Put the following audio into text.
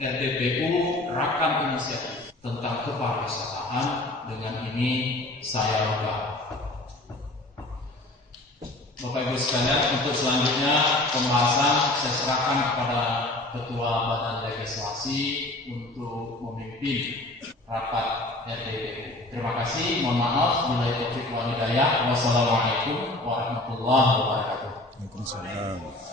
RDPU Rakan Inisiatif tentang Kepariwisataan. Dengan ini saya buka. Bapak Ibu sekalian, untuk selanjutnya pembahasan saya serahkan kepada Ketua Badan Legislasi untuk memimpin rapat RDPU. Terima kasih. Mohon maaf bila taufik wal hidayah. Wassalamualaikum warahmatullahi wabarakatuh. Waalaikumsalam.